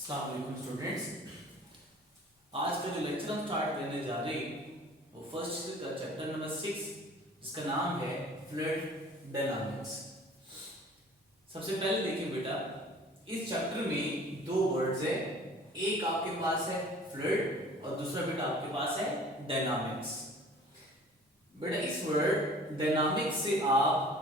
अस्सलाम वालेकुम स्टूडेंट्स। आज का जो लेक्चर हम स्टार्ट करने जा रहे हैं वो फर्स्ट चैप्टर नंबर 6 जिसका नाम है फ्लूइड डायनामिक्स। सबसे पहले देखिए बेटा, इस चैप्टर में दो वर्ड्स है, एक आपके पास है फ्लूइड और दूसरा बेटा आपके पास है डायनामिक्स। बेटा इस वर्ड डायनामिक्स से आप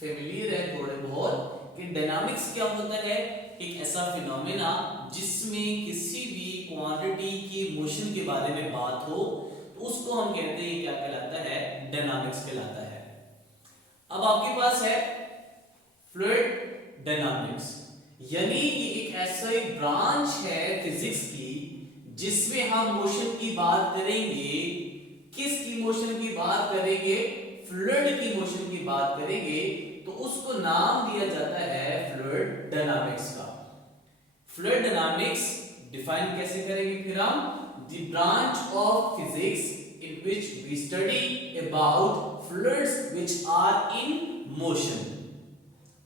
फेमिलियर है थोड़े बहुत कि डायनामिक्स क्या होता है। एक ऐसा फिनोमेना जिसमें किसी भी क्वांटिटी की मोशन के बारे में बात हो तो उसको हम कहते हैं क्या कहलाता है, डायनामिक्स कहलाता है। अब आपके पास है फ्लूइड डायनामिक्स, यानी कि एक ऐसा एक ब्रांच है फिजिक्स की जिसमें हम मोशन की बात करेंगे। किसकी मोशन की बात करेंगे? फ्लूइड की मोशन की बात करेंगे, तो उसको नाम दिया जाता है फ्लूइड डायनामिक्स का। फ्लूइड डायनामिक्स डिफाइन कैसे करेंगे फिर हम? The branch of physics in which we study about fluids which are in motion.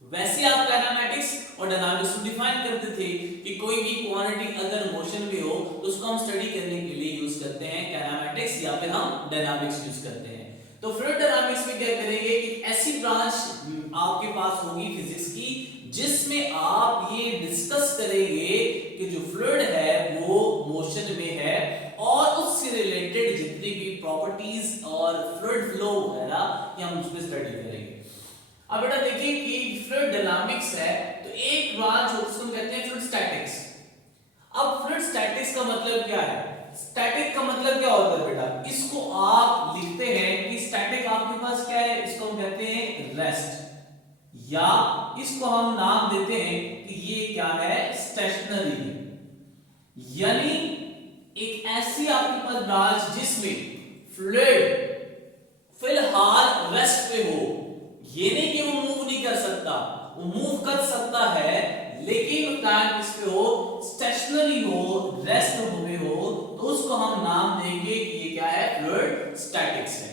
वैसे आप काइनेमैटिक्स और डायनामिक्स को डिफाइन करते थे कि कोई भी क्वांटिटी अगर मोशन में हो तो उसको हम स्टडी करने के लिए यूज करते हैं काइनेमैटिक्स या फिर हम डायनामिक्स यूज करते हैं। तो फ्लूइड डायनामिक्स में क्या करेंगे कि ऐसी ब्रांच आपके पास होगी फिजिक्स की जिसमें आप ये डिस्कस करेंगे कि जो फ्लूइड है वो मोशन में है और उससे रिलेटेड जितनी भी प्रॉपर्टीज और फ्लूइड फ्लो वगैरह ये हम उस पर स्टडी करेंगे। अब बेटा देखिए कि फ्लूइड डायनामिक्स है तो एक ब्रांच होती है उसको कहते हैं फ्लूइड स्टैटिक्स। अब फ्लूइड स्टैटिक्स का मतलब क्या है? स्टैटिक का मतलब क्या होता है बेटा? इसको आप लिखते हैं कि स्टैटिक आपके पास क्या है, इसको हम कहते हैं रेस्ट, या इसको हम नाम देते हैं कि ये क्या है, स्टेशनरी। यानी एक ऐसी आपके पास ब्रांच जिसमें फ्लूइड फिलहाल रेस्ट पे हो, ये नहीं कि वो मूव नहीं कर सकता, वो मूव कर सकता है लेकिन टाइम इस पे हो, स्टेशनरी हो, रेस्ट हुए हो, तो उसको हम नाम देंगे कि ये क्या है, फ्लूइड स्टैटिक्स है।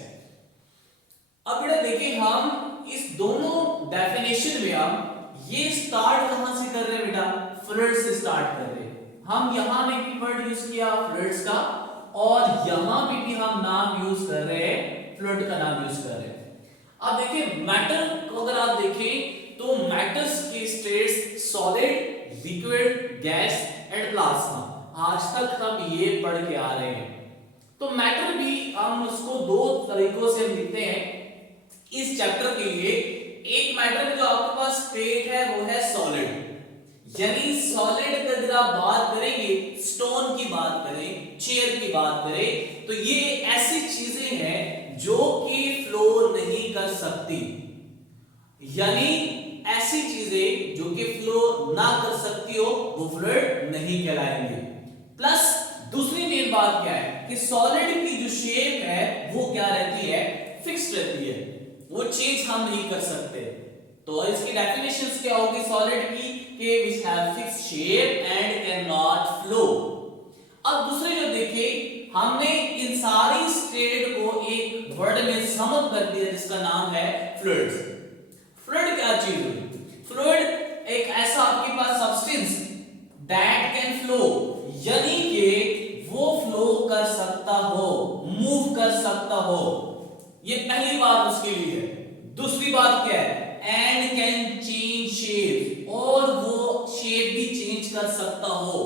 अब बेटा देखिए हम इस दोनों डेफिनेशन में हम ये स्टार्ट कहां से कर रहे हैं बेटा? फ्लूइड से स्टार्ट कर रहे हैं। हम यहां में भी वर्ड यूज किया फ्लूइड्स का और यहां पे भी हम नाम यूज कर रहे हैं, फ्लूइड का नाम यूज कर रहे हैं। अब देखिए मैटर को अगर आप देखें तो मैटर्स के states solid, liquid, gas and plasma, आज तक हम ये पढ़ के आ रहे हैं। तो मैटर भी हम उसको दो तरीकों से हम लिखते हैं इस चैप्टर के लिए। एक मैटर में जो आपके पास स्टेट है वो है सॉलिड, यानी सॉलिड की अगर आप बात करेंगे, स्टोन की बात करें, चेयर की बात करें, तो ये ऐसी चीजें हैं जो कि फ्लो नहीं कर सकती, यानी ऐसी चीजें जो कि फ्लो ना कर सकती हो वो फ्लूइड नहीं कहलाएंगे। प्लस दूसरी मेन बात क्या है कि सॉलिड की जो शेप है वो क्या रहती है, फिक्स्ड रहती है, वो चेंज हम नहीं कर सकते। तो इसकी डेफिनेशंस क्या होगी सॉलिड की, कि which have fixed shape and cannot flow। अब दूसरे जो देखिए हमने इन सारी स्टेट को एक वर्ड में सम अप कर दिया जिसका नाम है फ्लूइड्स। फ्लूइड क्या चीज हुई? फ्लूइड एक ऐसा आपके पास सब्सटेंस दैट कैन फ्लो, यानी कि वो फ्लो कर सकता हो, मूव कर सकता हो, ये पहली बात उसके लिए है। दूसरी बात क्या है? एंड कैन चेंज शेप, और वो शेप भी चेंज कर सकता हो,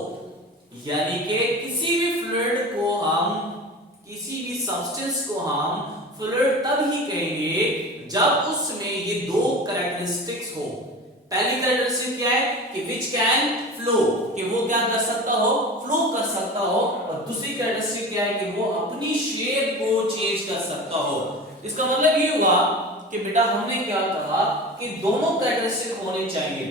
यानी कि किसी भी फ्लूइड को हम, किसी भी सब्सटेंस को हम फ्लूइड तब ही कहेंगे जब उसमें ये दो कैरेक्टरिस्टिक्स हो। पहली कैरेक्टरिस्टिक क्या है कि विच कैन फ्लो, कि वो क्या कर सकता हो, फ्लो कर सकता हो, और दूसरी कैरेक्टरिस्टिक क्या है कि वो अपनी शेप को चेंज कर सकता हो। इसका मतलब ये हुआ कि बेटा हमने क्या कहा कि दोनों कैरेक्टरिस्टिक होने चाहिए।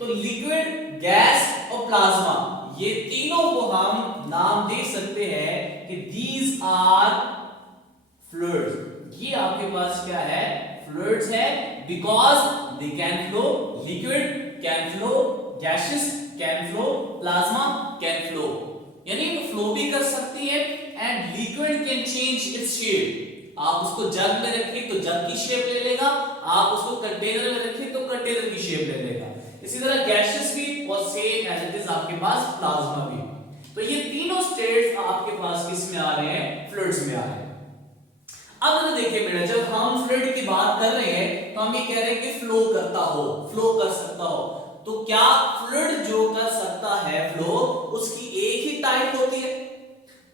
तो लिक्विड, गैस और प्लाज्मा, ये तीनों को हम नाम दे सकते हैं कि these are fluids। ये आपके पास क्या है, फ्लूइड्स है, because they can flow, liquid can flow, gaseous can flow, plasma can flow, यानी वो फ्लो भी कर सकती है and liquid can change its shape। आप उसको जग में रखिए तो जग की शेप ले लेगा, आप उसको कंटेनर में रखिए तो कंटेनर की शेप ले लेगा। इसी तरह गैसेस भी और same as it is means आपके पास प्लाज्मा भी। तो ये तीनों स्टेट्स आपके पास किस में आ रहे हैं, फ्लूइड्स में आ रहे हैं। अब देखिए बेटा, जब हम फ्लूइड की बात कर रहे हैं तो हम ये कह रहे हैं कि फ्लो करता हो, फ्लो कर सकता हो। तो क्या फ्लूइड जो कर सकता है फ्लो, उसकी एक ही टाइप होती है?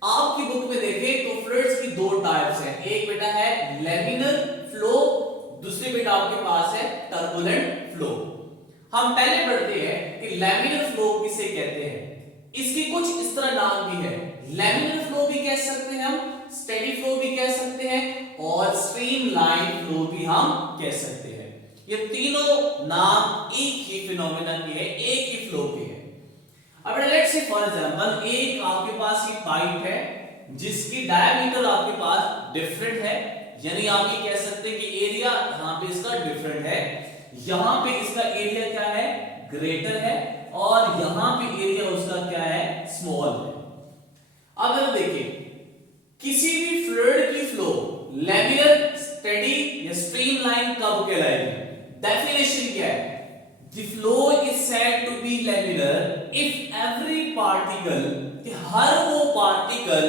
आपकी बुक में देखें तो फ्लूइड्स की दो टाइप्स हैं, एक बेटा है लैमिनर फ्लो, दूसरी बेटा आपके पास है टर्बुलेंट फ्लो। हम पहले पढ़ते हैं कि लैमिनर फ्लो किसे कहते हैं। इसके कुछ इस तरह नाम भी है, लैमिनर फ्लो भी कह सकते हैं हम, स्टेडी फ्लो भी कह सकते हैं, और स्ट्रीमलाइन फ्लो भी हम कह सकते हैं। ये तीनों नाम एक ही फिनोमेना के हैं, एक ही फ्लो के हैं। अब लेट्स से फॉर एग्जांपल एक आपके पास ये पाइप है जिसकी डायमीटर आपके पास डिफरेंट है, यानी आप ये कह सकते हैं कि एरिया यहां पे इसका डिफरेंट है। यहां पे इसका एरिया क्या है, ग्रेटर है, और यहां पे एरिया उसका क्या है, स्मॉल है। अब अगर देखिए किसी भी फ्लूइड की फ्लो लैमिनर, स्टेडी या स्ट्रीमलाइन कब कहलाएगी? डेफिनेशन क्या है? The flow is said to be laminar if every particle, कि हर वो particle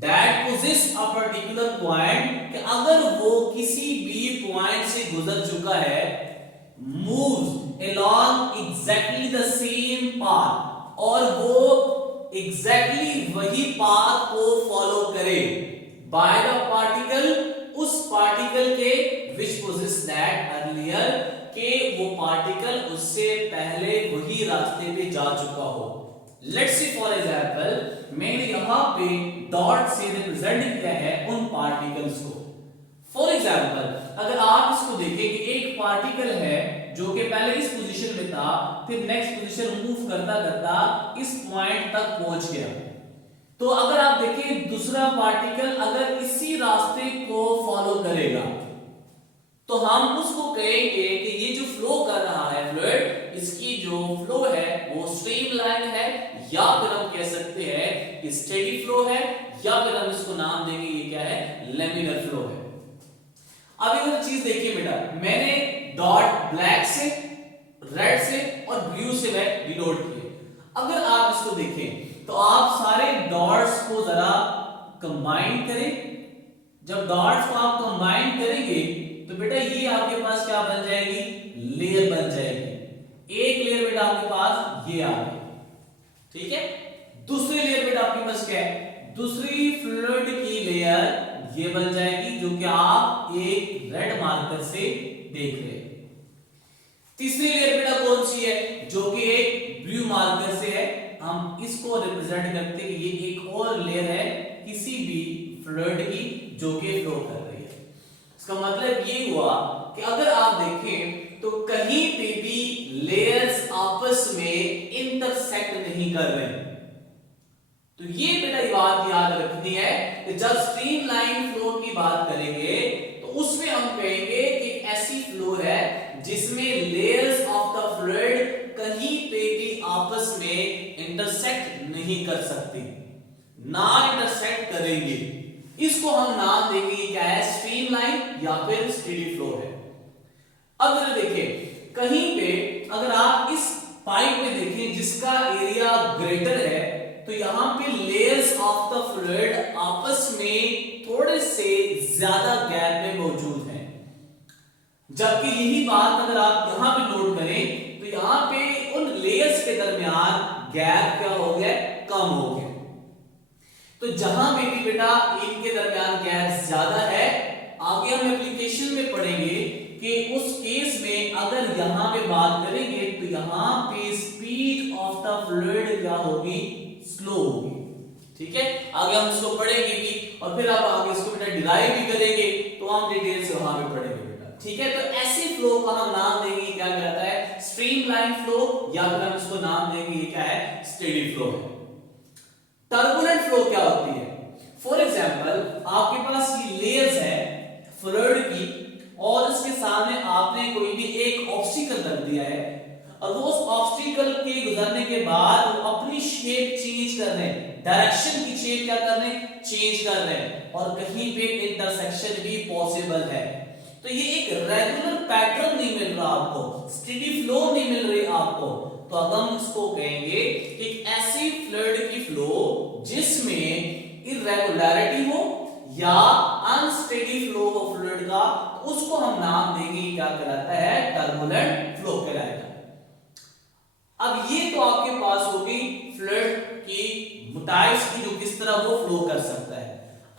that possess a particular point, कि अगर वो किसी भी पॉइंट से गुजर चुका है, moves along exactly the same path, और वो exactly वही पाथ को फॉलो करे by the particle, उस पार्टिकल के which possess that earlier, कि वो पार्टिकल उससे पहले वही रास्ते पे जा चुका हो। लेट्स सी फॉर एग्जांपल मैंने यहां पे डॉट से रिप्रेजेंट किया है उन पार्टिकल्स को। फॉर एग्जांपल अगर आप इसको देखें कि एक पार्टिकल है जो कि पहले इस पोजीशन में था, फिर नेक्स्ट पोजीशन मूव करता करता इस पॉइंट तक पहुंच गया, तो अगर आप देखें दूसरा पार्टिकल अगर इसी रास्ते को फॉलो करेगा तो हम उसको कहेंगे कि ये जो फ्लो कर रहा है फ्लूइड, इसकी जो फ्लो है वो स्ट्रीमलाइन है, या फिर हम कह सकते हैं कि स्टेडी फ्लो है, या फिर हम इसको नाम देंगे ये क्या है, लैमिनर फ्लो है। अब एक चीज देखिए बेटा, मैंने डॉट ब्लैक से, रेड से और ब्लू से मैं डिनोट किए। अगर आप इसको देखें तो आप सारे डॉट्स को जरा कंबाइन करें। जब डॉट्स को आप कंबाइन करेंगे तो बेटा ये आपके पास क्या बन जाएगी, लेयर बन जाएगी। एक लेयर बेटा आपके पास ये आ गई, ठीक है। दूसरी लेयर बेटा आपके पास क्या है, दूसरी फ्लूइड की लेयर ये बन जाएगी, जो कि आप एक रेड मार्कर से देख रहे हैं। तीसरी लेयर बेटा कौन सी है, जो कि एक ब्लू मार्कर से है। हम इसको रिप्रेजेंट करते हैं कि ये एक और लेयर है किसी भी फ्लूइड की जो कि फ्लो कर रही है। इसका मतलब ये हुआ कि अगर आप देखें तो कहीं पे भी लेयर्स आपस में इंटरसेक्ट नहीं कर रहे। तो ये बेटा बात याद रखनी है कि जब स्ट्रीमलाइन फ्लो की बात करेंगे तो उसमें हम कहेंगे कि ऐसी फ्लो है जिसमें लेयर्स ऑफ द फ्लूइड कहीं पे भी आपस में इंटरसेक्ट नहीं कर सकती, ना इंटरसेक्ट करेंगे। इसको हम नाम देंगे क्या है, स्ट्रीमलाइन या फिर स्टेडी फ्लो है। अब अगर देखें कहीं पे अगर आप इस पाइप में देखें जिसका एरिया ग्रेटर है, तो यहां पे लेयर्स ऑफ द फ्लूइड आपस में थोड़े से ज्यादा गैप में मौजूद हैं। जबकि यही बात अगर आप यहां पे नोट करें तो यहां पे उन लेयर्स के दरमियान गैप क्या हो गया, कम हो गया। तो जहां पे भी बेटा इनके दरमियान गैप ज्यादा है, आगे हम एप्लीकेशन में पढ़ेंगे कि उस केस में अगर यहां पे बात करेंगे तो यहां पे स्पीड ऑफ द फ्लूइड क्या होगी, स्लो होगी। ठीक है, आगे हम इसको पढ़ेंगे भी, और फिर आप आगे इसको बेटा डिराइव भी करेंगे, तो हम डिटेल से वहां पे पढ़ेंगे बेटा। ठीक है, तो ऐसी फ्लो का हम नाम देंगे क्या कहलाता है, स्ट्रीमलाइन फ्लो, या फिर हम इसको नाम देंगे क्या है, स्टेडी फ्लो है। टर्बुलेंट फ्लो क्या होती है, फॉर एग्जांपल आपके पास ये लेयर्स है फ्लूइड की, और इसके सामने आपने कोई भी एक ऑब्स्टिकल रख दिया है, और वो उस ऑब्स्टिकल के गुजरने के बाद वो अपनी शेप चेंज कर रहे हैं, डायरेक्शन की शेप क्या कर रहे हैं, चेंज कर रहे हैं, और कहीं पे इंटरसेक्शन भी पॉसिबल है। तो ये एक रेगुलर पैटर्न नहीं मिल रहा आपको, स्टेडी फ्लो नहीं मिल रही आपको, तो अब हम इसको कहेंगे कि एक ऐसी फ्लूइड की फ्लो जिसमें इरेगुलरिटी हो या अनस्टेडी फ्लो हो फ्लूइड का, तो उसको हम नाम देंगे क्या कहलाता है, टर्बुलेंट फ्लो कहलाएगा। अब ये तो आपके पास होगी फ्लूइड की टाइप्स की, जो किस तरह वो फ्लो कर सकता है।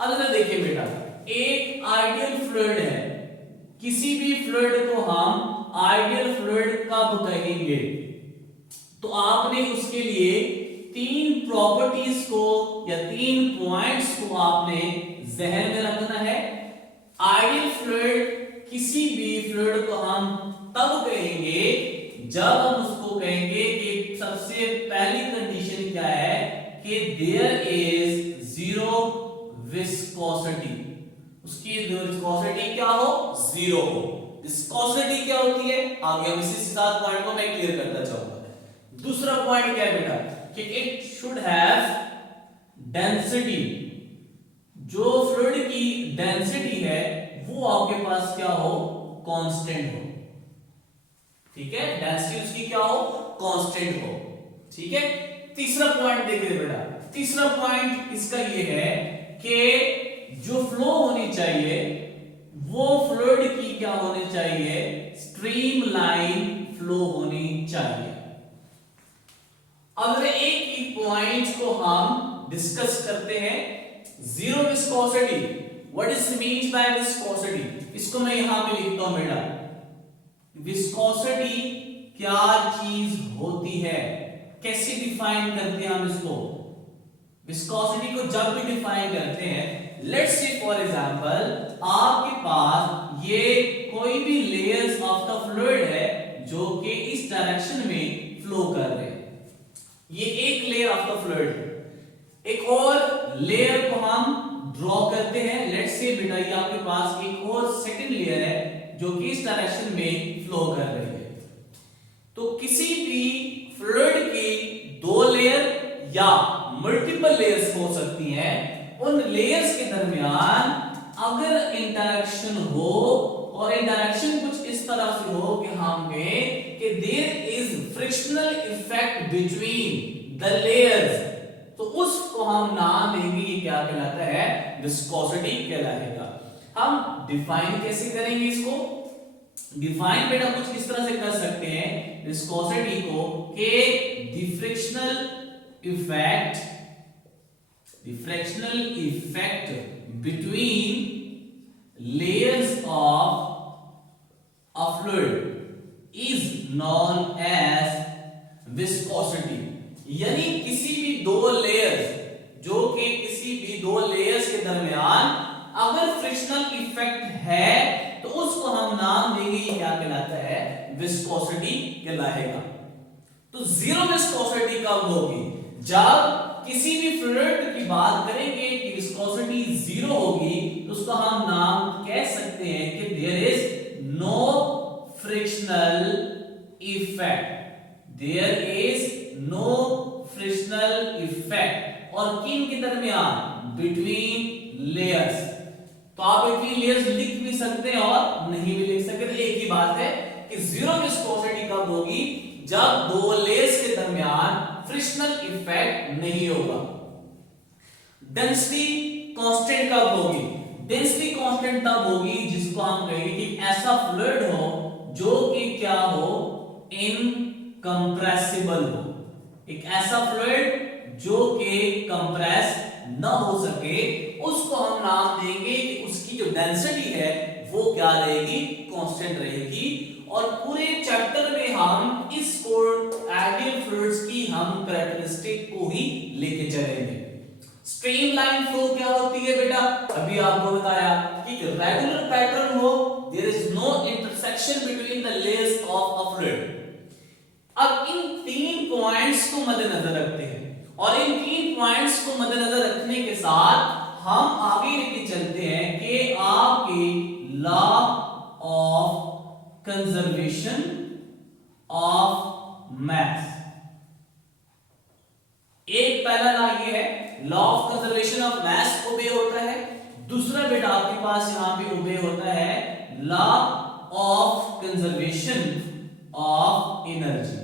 अब जरा देखिए बेटा, एक आइडियल फ्लूइड है, किसी भी फ्लूइड को हम आइडियल फ्लूइड कब कहेंगे, तो आपने उसके लिए तीन प्रॉपर्टीज को या तीन पॉइंट्स को आपने जहन में रखना है। आइडियल फ्लूइड, किसी भी फ्लूइड को हम तब कहेंगे जब हम उसको कहेंगे कि सबसे पहली कंडीशन क्या है कि देयर इज जीरो विस्कोसिटी, उसकी विस्कोसिटी क्या हो, जीरो हो। विस्कोसिटी क्या होती है, आगे हम इसी सात पॉइंट को मैं क्लियर करना चाहूंगा। दूसरा पॉइंट क्या है बेटा कि इट शुड हैव डेंसिटी, जो फ्लूइड की डेंसिटी है वो आपके पास क्या हो, कांस्टेंट हो। ठीक है, डेंसिटी उसकी क्या हो, कांस्टेंट हो। ठीक है, तीसरा पॉइंट देखिए बेटा, तीसरा पॉइंट इसका ये है कि जो फ्लो होनी चाहिए वो फ्लूइड की क्या होनी चाहिए, स्ट्रीमलाइन फ्लो होनी चाहिए। अब एक एक पॉइंट को हम डिस्कस करते हैं। Zero viscosity, what is means by viscosity, इसको मैं यहां पे लिखता हूं बेटा। विस्कोसिटी क्या चीज होती है, कैसे डिफाइन करते हैं हम इसको। विस्कोसिटी को जब भी डिफाइन करते हैं, लेट्स से फॉर एग्जांपल आपके पास ये कोई भी लेयर्स ऑफ द फ्लूइड है जो कि इस डायरेक्शन में फ्लो कर रहे हैं, ये एक लेयर ऑफ द फ्लूइड। एक और लेयर को हम ड्रॉ करते हैं, लेट्स से बेटा ये आपके पास एक और सेकंड लेयर है जो कि इस डायरेक्शन में फ्लो कर रही है। तो किसी भी फ्लूइड की दो लेयर या मल्टीपल लेयर्स हो सकती हैं, उन लेयर्स के दरमियान अगर इंटरेक्शन हो और इंटरेक्शन कुछ इस तरह से हो कि हम कहें कि there is frictional effect between the layers, तो उसको हम नाम देंगे, ये क्या कहलाता है, विस्कोसिटी कहलाएगा। हम डिफाइन कैसे करेंगे इसको, डिफाइन बेटा कुछ इस तरह से कर सकते हैं विस्कोसिटी को कि the frictional effect between layers of a fluid is known as viscosity। यानी किसी भी दो लेयर्स, जो कि किसी भी दो लेयर्स के दरमियान अगर फ्रिक्शनल इफेक्ट है तो उसको हम नाम देंगे, ये क्या कहलाता है, विस्कोसिटी कहलाएगा। तो जीरो विस्कोसिटी कब होगी, जब किसी भी फ्लूइड की बात करेंगे कि विस्कोसिटी जीरो होगी तो उसका हम नाम कह सकते हैं कि there is no frictional effect, there is no frictional effect. और किन के दरमियान, बिटवीन लेयर्स। तो आप बिटवीन लेयर्स लिख भी सकते हैं और नहीं भी लिख सकते, एक ही बात है कि जीरो विस्कोसिटी कब होगी, जब दो लेयर्स के दरमियान फ्रिक्शनल इफेक्ट नहीं होगा। डेंसिटी कांस्टेंट कब होगी, डेंसिटी कांस्टेंट तब होगी जिसको हम कहेंगे कि ऐसा फ्लूइड हो जो कि क्या हो, इनकंप्रेसिबल हो। एक ऐसा फ्लूइड जो कि कंप्रेस न हो सके, उसको हम नाम देंगे कि उसकी जो डेंसिटी है वो क्या रहेगी, कांस्टेंट रहेगी। और पूरे चैप्टर में हम इस आइडियल फ्लूइड्स की हम कैरेक्टरिस्टिक को ही लेके चलेंगे। स्ट्रीमलाइन फ्लो क्या होती है बेटा, अभी आपको बताया कि रेगुलर पैटर्न हो, there is no intersection between the layers of a fluid. अब इन तीन पॉइंट्स को मद्देनजर रखते हैं और इन तीन पॉइंट्स को मद्देनजर रखने के साथ हम आगे लेके चलते हैं कि आपके law of conservation of mass. एक पहला लॉ ये है, law of conservation of mass obey होता है। दूसरा बेटा आपके पास यहां पे ओबे होता है law of conservation of energy.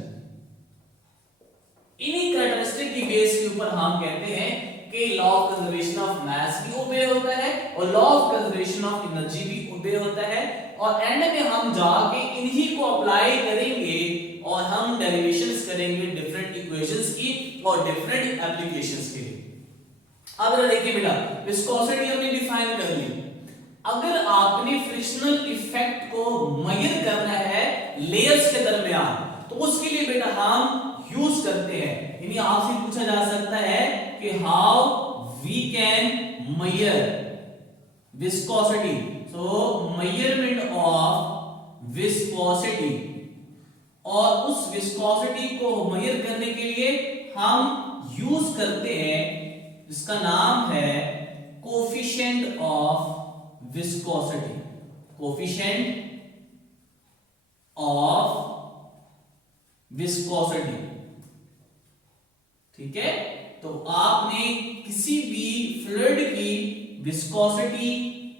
इन्हीं कैरेक्टरिस्टिक की बेस के ऊपर हम कहते हैं कि लॉ ऑफ कंजर्वेशन ऑफ मास भी ओबे होता है और law of conservation of energy भी ओबे होता है, और एंड में हम जाके इन्हीं को अप्लाई करेंगे और हम डेरिवेशंस करेंगे डिफरेंट इक्वेशंस की और डिफरेंट एप्लीकेशंस के लिए। अब देखिए बेटा, विस्कोसिटी हमने डिफाइन कर ली। अगर आपने फ्रिक्शनल इफेक्ट को मेजर करना है लेयर्स के दरमियान, तो उसके लिए बेटा हम यूज करते हैं, यानी आपसे पूछा जा सकता है कि how we can measure viscosity. So measurement of viscosity, और उस विस्कोसिटी को मेजर करने के लिए हम यूज करते हैं जिसका नाम है coefficient of viscosity, coefficient of viscosity. ठीक है, तो आपने किसी भी फ्लूइड की विस्कोसिटी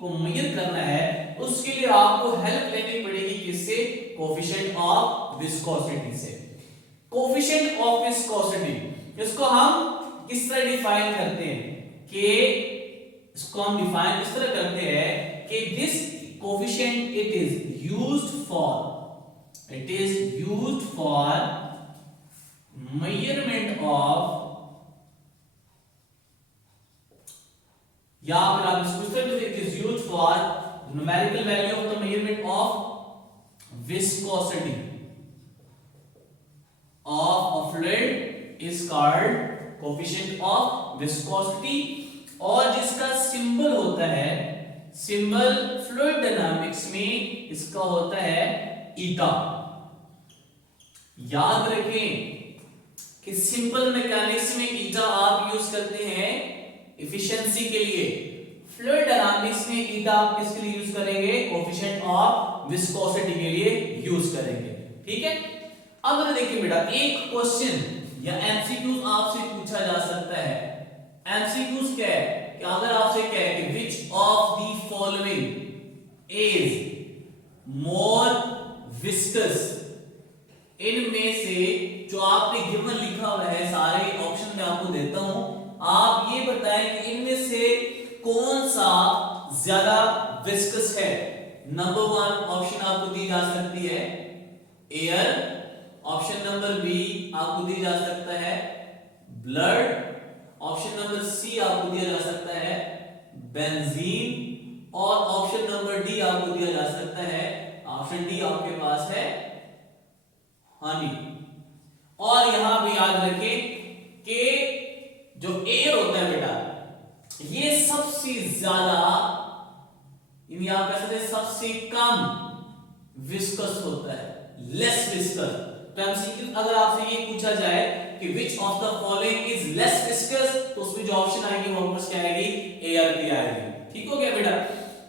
को मेजर करना है, उसके लिए आपको हेल्प लेनी पड़ेगी किससे? कोफिशिएंट ऑफ विस्कोसिटी से। कोफिशिएंट ऑफ विस्कोसिटी इसको हम किस तरह डिफाइन करते हैं कि इसको हम डिफाइन इस तरह करते हैं कि this coefficient it is used for measurement of, या फिर आप इसको इस तरह से, it is used for numerical value of the measurement of viscosity of a fluid is called coefficient of viscosity, और जिसका सिंबल होता है, सिंबल फ्लूइड डायनामिक्स में इसका होता है ईटा। याद रखें कि सिंपल मैकेनिक्स में ईटा आप यूज करते हैं एफिशिएंसी के लिए, फ्लूइड डायनामिक्स में ईटा आप किसके लिए यूज करेंगे? कोफिशिएंट ऑफ विस्कोसिटी के लिए यूज करेंगे। ठीक है, अब देखिए बेटा, एक क्वेश्चन या एमसीक्यूज आपसे पूछा जा सकता है। एमसीक्यूज क्या है कि अगर आपसे क्या है कि which of the following is more viscous, इनमें से जो आपने गिवन लिखा हुआ है, सारे ऑप्शन में आपको देता हूं, आप ये बताएं कि इनमें से कौन सा ज्यादा विस्कस है। नंबर 1 ऑप्शन आपको दी जा सकती है एयर, ऑप्शन नंबर बी आपको दिया जा सकता है ब्लड, ऑप्शन नंबर सी आपको दिया जा सकता है बेंजीन, और ऑप्शन नंबर डी आपको दिया जा सकता है, ऑप्शन डी आपके पास है हनी। और यहां भी याद रखें कि जो एयर होता है बेटा, ये सबसे ज्यादा, आप कह सकते हैं सबसे कम विस्कस होता है, लेस विस्कस। तो एमसीक्यू अगर आपसे ये पूछा जाए कि which of the following is less viscous, तो उसमें जो ऑप्शन आएगी वो ऑप्शन क्या आएगी? एयर की आएगी। ठीक हो गया बेटा।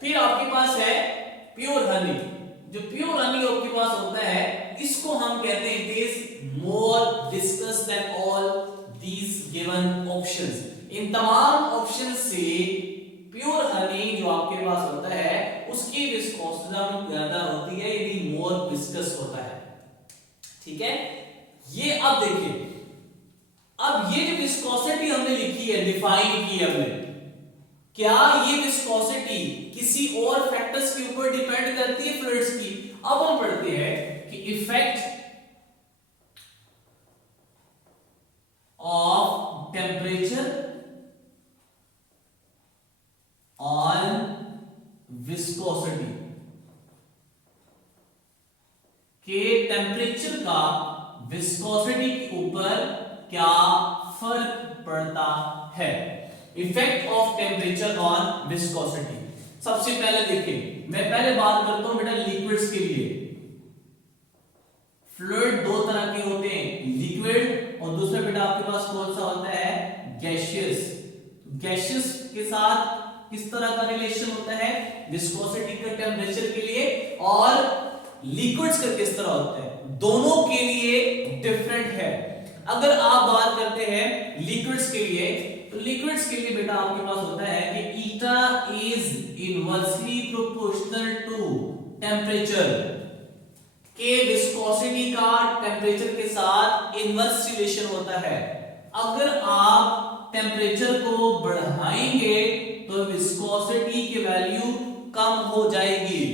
फिर आपके पास है प्योर हनी। जो प्योर हनी आपके पास होता है, इसको हम कहते हैं it is more viscous than all these given options. इन तमाम ऑप्शन से प्योर हनी जो आपके पास होता है उसकी विस्कोसिटी ज्यादा होती है, यदि मोर विस्कस होता है। ठीक है, ये अब देखिए, अब ये जो विस्कोसिटी हमने लिखी है, डिफाइन की है हमने, क्या ये विस्कोसिटी किसी और फैक्टर्स के ऊपर डिपेंड करती है फ्लूइड्स की? अब हम पढ़ते हैं कि effect of temperature on viscosity, के टेम्परेचर का विस्कोसिटी के ऊपर क्या फर्क पड़ता है। Effect of temperature on viscosity. सबसे पहले देखिए, मैं पहले बात करता हूं बेटा लिक्विड्स के लिए। फ्लूइड दो तरह के होते हैं, लिक्विड और दूसरा बेटा आपके पास कौन सा होता है? गैसियस। गैसियस के साथ किस तरह का रिलेशन होता है? विस्कोसिटी का टेम्परेचर के लिए, और लिक्विड्स का किस तरह होता है? दोनों के लिए डिफरेंट है। अगर आप बात करते हैं लिक्विड्स के लिए, तो लिक्विड्स के लिए बेटा आपके पास होता है कि eta is inversely proportional to temperature. कि विस्कोसिटी का टेम्परेचर के साथ इनवर्स रिलेशन होता है। अगर आप टेम्परेचर को बढ़ाएंगे तो विस्कोसिटी की वैल्यू कम हो जाएगी,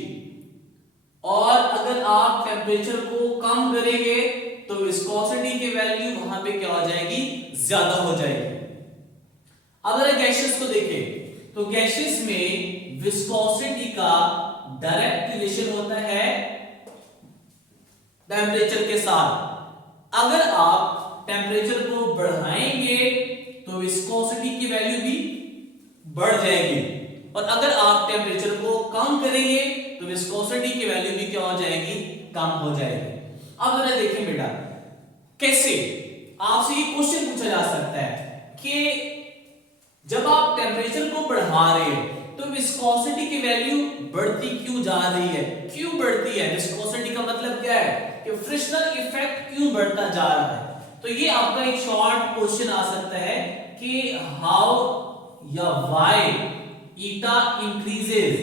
और अगर आप टेम्परेचर को कम करेंगे तो विस्कोसिटी की वैल्यू वहां पे क्या हो जाएगी, ज्यादा हो जाएगी। अगर गैसेस को देखें तो गैसेस में विस्कोसिटी का डायरेक्ट रिलेशन होता है टेम्परेचर के साथ। अगर आप टेम्परेचर को बढ़ाएंगे तो विस्कोसिटी की वैल्यू भी बढ़ जाएगी, और अगर आप टेम्परेचर को कम करेंगे तो विस्कोसिटी की वैल्यू भी क्या हो जाएगी, कम हो जाएगी। अब जरा देखें बेटा, कैसे आपसे ये क्वेश्चन पूछा जा सकता है कि जब आप टेम्परेचर को बढ़ा रहे हैं तो विस्कोसिटी की वैल्यू बढ़ती क्यों जा रही है, क्यों बढ़ती है? विस्कोसिटी का मतलब क्या है कि फ्रिक्शनल इफेक्ट क्यों बढ़ता जा रहा है। तो ये आपका एक शॉर्ट क्वेश्चन आ सकता है कि हाउ या why eta increases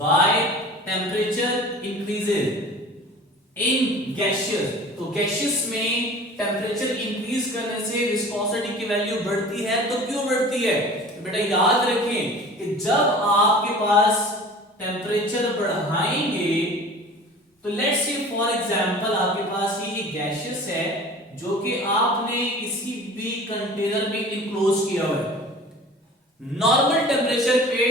by temperature increases in gaseous. तो गैसियस में टेम्परेचर इंक्रीज करने से विस्कोसिटी की वैल्यू बढ़ती है, तो क्यों बढ़ती है? तो बेटा याद रखें कि जब आपके पास टेम्परेचर बढ़ाएंगे तो लेट्स से फॉर एग्जांपल आपके पास ये गैसियस है जो कि आपने किसी भी कंटेनर में इनक्लोज किया हुआ है। नॉर्मल टेम्परेचर पे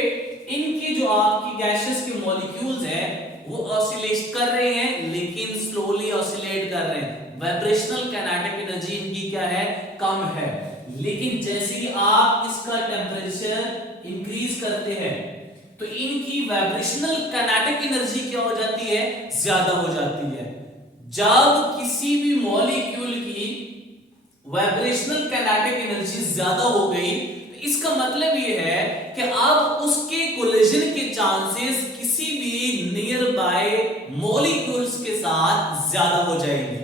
इनकी जो आपकी गैसेस के मॉलिक्यूल्स हैं वो ऑसिलेट कर रहे हैं, लेकिन स्लोली ऑसिलेट कर रहे हैं। वाइब्रेशनल काइनेटिक एनर्जी इनकी क्या है, कम है। लेकिन जैसे ही आप इसका टेम्परेचर इंक्रीज करते हैं तो इनकी वाइब्रेशनल काइनेटिक एनर्जी क्या हो जाती है, ज्यादा हो जाती है। जब किसी भी मॉलिक्यूल की वाइब्रेशनल काइनेटिक एनर्जी ज्यादा हो गई, इसका मतलब ये है कि अब उसके कोलिजन के चांसेस किसी भी नियर बाय मॉलिक्यूल्स के साथ ज्यादा हो जाएंगे।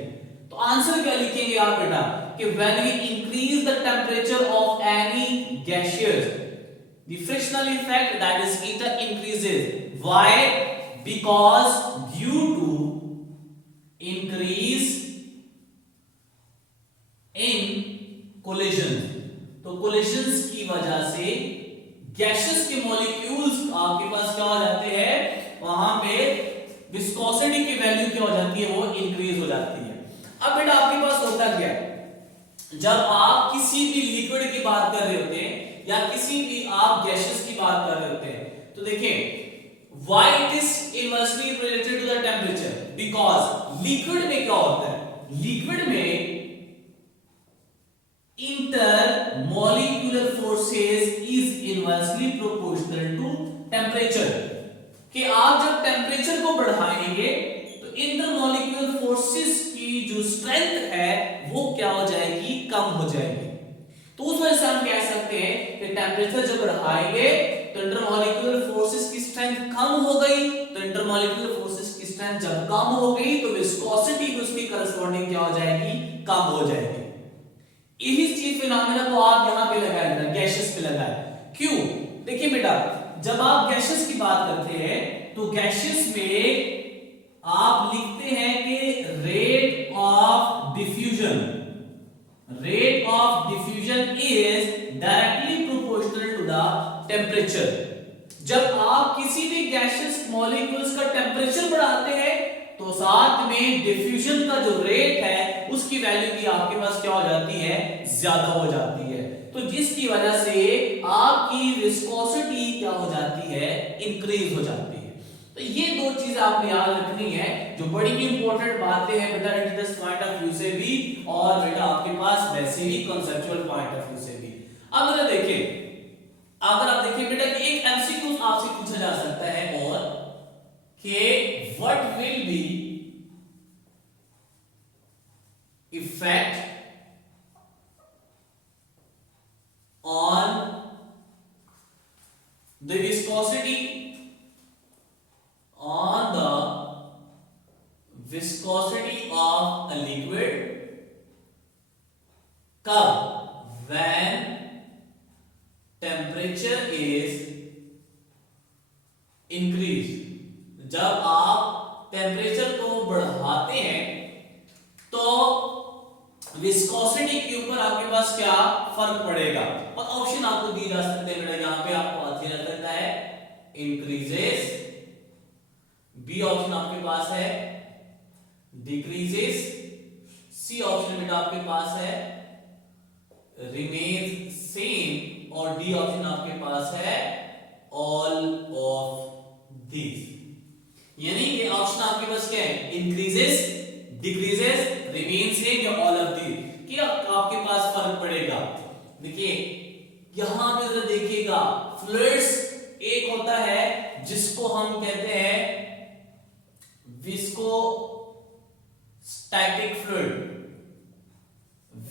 तो आंसर क्या लिखेंगे आप बेटा कि when we increase the temperature of any gaseous the frictional effect that is eta increases. Why? Because due to increase in collision. तो कोलिजन्स की वजह से गैसेस के मॉलिक्यूल्स आपके पास क्या हो जाते हैं, वहां पे विस्कोसिटी की वैल्यू क्या हो जाती है, वो इंक्रीज हो जाती है। अब बेटा आपके पास होता क्या है, जब आप किसी भी लिक्विड की बात कर रहे होते हैं या किसी भी आप गैसेस की बात कर रहे होते हैं, तो देखिए why it is inversely related to the temperature, because liquid में क्या होता है, लिक्विड में intermolecular forces is inversely proportional to temperature। कि आप जब टेम्परेचर को बढ़ाएंगे तो इंटरमॉलिक्यूलर फोर्सेस की जो स्ट्रेंथ है वो क्या हो जाएगी, कम हो जाएगी। तो उस वजह से हम कह सकते हैं कि टेम्परेचर जब बढ़ाएंगे तो इंटरमॉलिक्यूलर फोर्सेस की स्ट्रेंथ कम हो गई, तो इंटरमॉलिक्यूलर फोर्सेस की स्ट्रेंथ जब कम हो गई तो विस्कोसिटी भी उसकी करस्पॉन्डिंग क्या हो जाएगी, कम हो जाएगी। इसी चीज फिनोमेना को आप यहां पे लगाए, गैसेस पे लगाए। क्यों? देखिए बेटा, जब आप गैसेस की बात करते हैं तो गैसेस में आप लिखते हैं कि rate of diffusion, rate of diffusion is directly proportional to the temperature. जब आप किसी भी गैसेस मॉलिक्यूल्स का टेम्परेचर बढ़ाते हैं तो साथ में डिफ्यूजन का जो रेट है उसकी वैल्यू भी आपके पास क्या हो जाती है, ज्यादा हो जाती है। तो जिसकी वजह से आपकी विस्कोसिटी क्या हो जाती है, इंक्रीज हो जाती है। तो ये दो चीज आपने याद रखनी है जो बड़ी इंपॉर्टेंट बातें हैं बेटा इंटरेस्ट पॉइंट ऑफ व्यू से भी और बेटा आपके पास वैसे ही कॉन्सेप्चुअल पॉइंट ऑफ व्यू से भी। अब जरा देखिए, अगर आप देखिए बेटा कि एक एमसीक्यू आपसे पूछा जा सकता है और कि what will be effect on the viscosity on the viscosity of a liquid कब, when temperature is increased। जब आप टेम्परेचर को बढ़ा बढ़ाते हैं तो विस्कोसिटी के ऊपर आपके पास क्या फर्क पड़ेगा, और ऑप्शन आपको दिए जा सकते हैं बेटा, यहां पे आपको अध्ययन करना है इंक्रीजेस, बी ऑप्शन आपके पास है डिक्रीजेस, सी ऑप्शन बेटा आपके पास है रिमेन्स सेम, और डी ऑप्शन आपके पास है ऑल ऑफ दीज। यानी कि ऑप्शन आपके पास क्या है, इंक्रीजेस, डिक्रीजेस, रिमेन सेम या ऑल ऑफ दीज, कि आपके पास फर्क पड़ेगा। देखिए यहां पे जरा देखिएगा, फ्लूइड्स एक होता है जिसको हम कहते हैं विस्कोस्टैटिक फ्लूइड।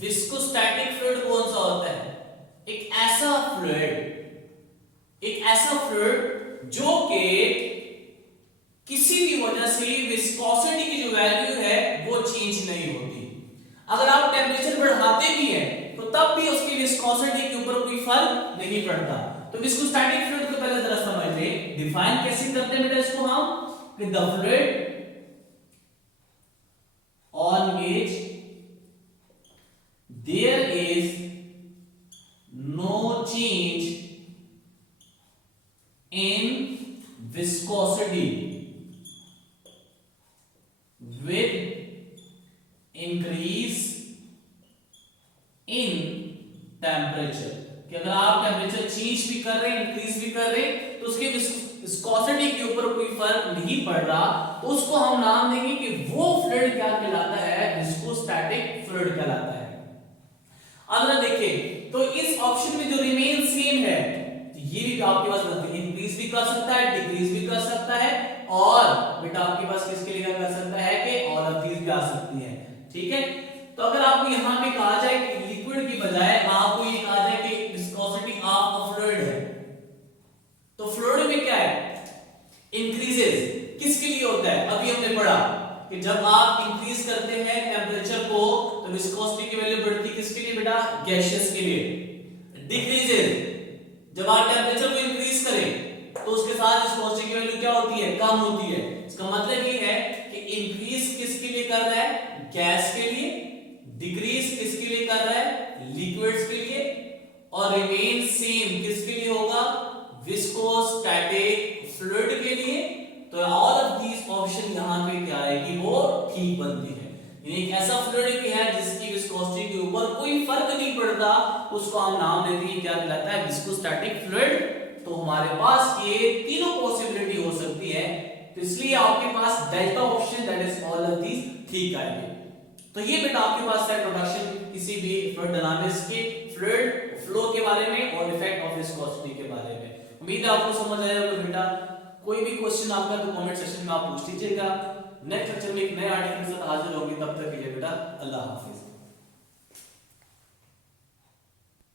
विस्कोस्टैटिक फ्लूइड कौन सा होता है, एक ऐसा फ्लूइड जो कि किसी भी वजह से विस्कोसिटी की जो वैल्यू है वो चेंज नहीं होती। अगर आप टेंपरेचर बढ़ाते भी हैं तो तब भी उसकी विस्कोसिटी के ऊपर कोई फर्क नहीं पड़ता। तो विस्कोस्टैटिक फ्लूइड को पहले जरा समझ ले, डिफाइन कैसे करते हैं बेटा इसको हम, कि the fluid on which there is no change in viscosity with increase in temperature, कि अगर आप टेम्परेचर चेंज भी कर रहे हैं, इंक्रीज भी कर रहे हैं, तो उसके विस्कोसिटी के ऊपर कोई फर्क नहीं पड़ रहा, तो उसको हम नाम देंगे कि वो फ्लूइड क्या कहलाता है, विस्कोस्टैटिक फ्लूइड कहलाता है। अगर देखिए तो इस ऑप्शन में जो रिमेन सेम है, ये भी आपके पास इंक्रीज भी कर सकता है, डिक्रीज भी कर सकता है, और बेटा आपके पास किसके लिए कर सकता है कि ऑल ऑफ दीज भी आ सकती है। ठीक है, तो अगर आपको यहां पे कहा जाए कि लिक्विड की बजाय आपको ये कहा जाए कि विस्कोसिटी ऑफ अ फ्लूइड है, तो फ्लूइड में क्या है, इंक्रीजेस किसके लिए होता है, अभी हमने पढ़ा कि जब आप इंक्रीज करते हैं टेंपरेचर को तो विस्कोसिटी की वैल्यू बढ़ती है किसके लिए बेटा, गैसियस के लिए। डिक्रीजेस जब आप टेंपरेचर को इंक्रीज करें तो उसके साथ विस्कोसिटी की वैल्यू क्या होती है, कम होती है। इसका मतलब ये है कि इंक्रीज किसके लिए कर रहा है, गैस के लिए, डिक्रीज किसके लिए कर रहा है, लिक्विड्स के लिए, और रिमेन सेम किसके लिए होगा, विस्कोस्टैटिक फ्लूइड के लिए। तो ऑल ऑफ दीज ऑप्शन यहां पे क्या आएगी, वो ठीक बनती है। यानी एक ऐसा फ्लूइड भी है जिसकी विस्कोसिटी के ऊपर कोई फर्क नहीं पड़ता, उसको हम नाम देते हैं क्या कहलाता है, विस्कोस्टैटिक फ्लूइड। तो हमारे पास ये तीनों पॉसिबिलिटी हो सकती है, तो इसलिए आपके पास delta option that is all of these ठीक आएंगे। तो ये बेटा आपके पास है इंट्रोडक्शन किसी भी फ्लूइड डायनामिक्स के, फ्लूइड फ्लो के बारे में और इफेक्ट ऑफ विस्कोसिटी के बारे में। उम्मीद है आपको समझ आया होगा बेटा। कोई भी क्वेश्चन आपका तो कमेंट सेक्शन में आप पूछ लीजिएगा। नेक्स्ट लेक्चर में एक नए आर्टिकल के साथ हाजिर होंगे, तब तक के लिए